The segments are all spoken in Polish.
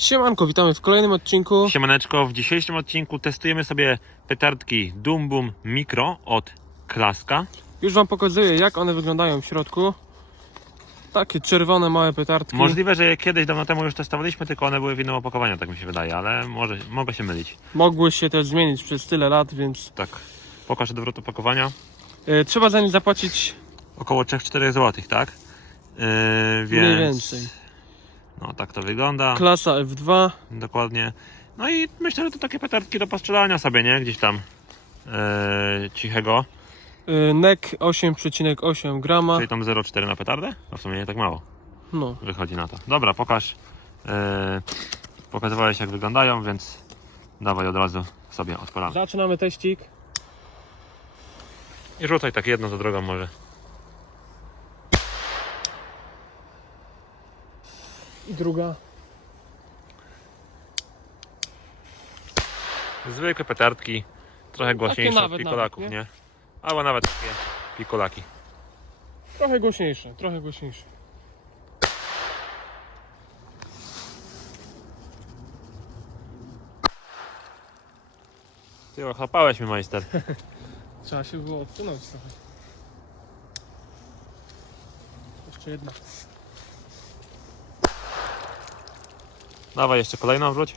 Siemanko, witamy w kolejnym odcinku. Siemaneczko, w dzisiejszym odcinku testujemy sobie petardki Doom Boom Micro od Klaska. Już Wam pokazuję, jak one wyglądają w środku. Takie czerwone, małe petardki. Możliwe, że je kiedyś dawno temu już testowaliśmy, tylko one były w innym opakowaniu, tak mi się wydaje, ale może, mogę się mylić. Mogły się też zmienić przez tyle lat, więc Tak, pokażę dowrót opakowania. e, trzeba za nie zapłacić Około 3-4 zł, tak? Yy, więc... mniej więcej. No tak to wygląda, Klasa F2. dokładnie. No i myślę, że to takie petardki do postrzelania sobie, nie? Gdzieś tam yy, cichego. e, NEC 8,8 grama. Czyli tam 0,4 na petardę? No w sumie nie tak mało. No, wychodzi na to. Dobra, pokaż. Yy, pokazywałeś jak wyglądają, więc dawaj od razu sobie odpalamy. zaczynamy teścik. I rzucaj tak jedno za drugą może. I druga. Zwykłe petardki, trochę głośniejsze od nawet, pikolaków, nawet, nie? Albo nawet takie pikolaki. Trochę głośniejsze, trochę głośniejsze. Ty ochlapałeś mi majster. Trzeba się było odsunąć trochę. Jeszcze jedna. Dawaj jeszcze kolejną wróć.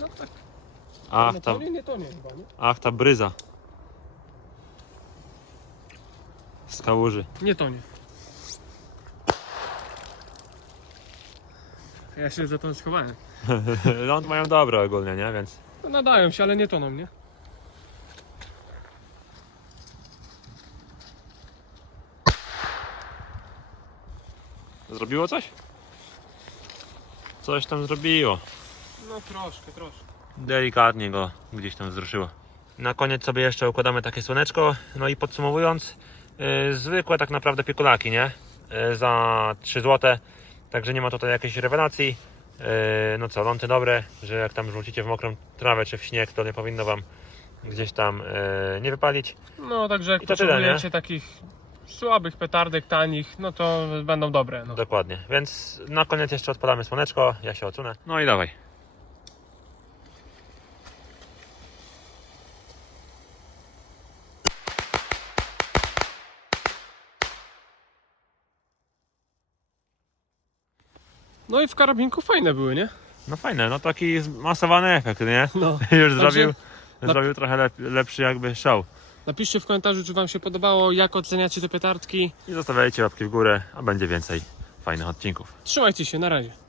No tak. Ach no ta, nie, chyba, nie? ach ta bryza. Z kałuży. Nie to nie. Ja się za to schowałem. Ląd mają dobre ogólnie, nie? Więc No, nadają się, ale nie toną, nie? zrobiło coś? Coś tam zrobiło. No troszkę, troszkę. Delikatnie go gdzieś tam wzruszyło. Na koniec sobie jeszcze układamy takie słoneczko. No i podsumowując, yy, zwykłe tak naprawdę piekulaki, nie? Yy, za 3 zł. Także nie ma tutaj jakiejś rewelacji. Yy, no co, ląty dobre, że jak tam rzucicie w mokrą trawę czy w śnieg, to nie powinno Wam gdzieś tam yy, nie wypalić. No także jak I to tyle, potrzebujecie takich słabych petardek, tanich, no to będą dobre. No. Dokładnie. Więc na koniec jeszcze odpalamy słoneczko. Ja się odsunę. No i dawaj. no i w karabinku fajne były, nie? No fajne, no taki zmasowany efekt, nie? No. Już zrobił, na- zrobił trochę lep, lepszy jakby show. Napiszcie w komentarzu, czy Wam się podobało, jak oceniacie te petardki. I zostawiajcie łapki w górę, a będzie więcej fajnych odcinków. Trzymajcie się, na razie.